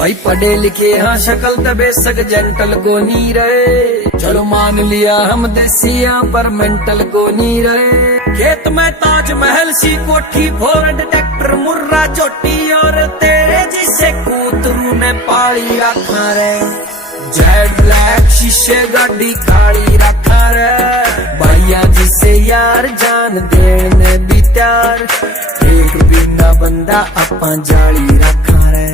भाई पढ़े लिखे हाँ शक्ल तबेसक जेंटल को नहीं रहे। चलो मान लिया हम देसी हाँ पर मेंटल को नहीं रहे। खेत में ताजमहल सी कोठी फोर्ड ट्रैक्टर मुर्रा चोटी और तेरे जिसे कूतरू ने पाली रखा रे। जेड ब्लैक शीशे गाड़ी काली रखा रे। भैया जिसे यार जान देने भी त्यार। एक बिना बंदा अपा जाली रखा रे।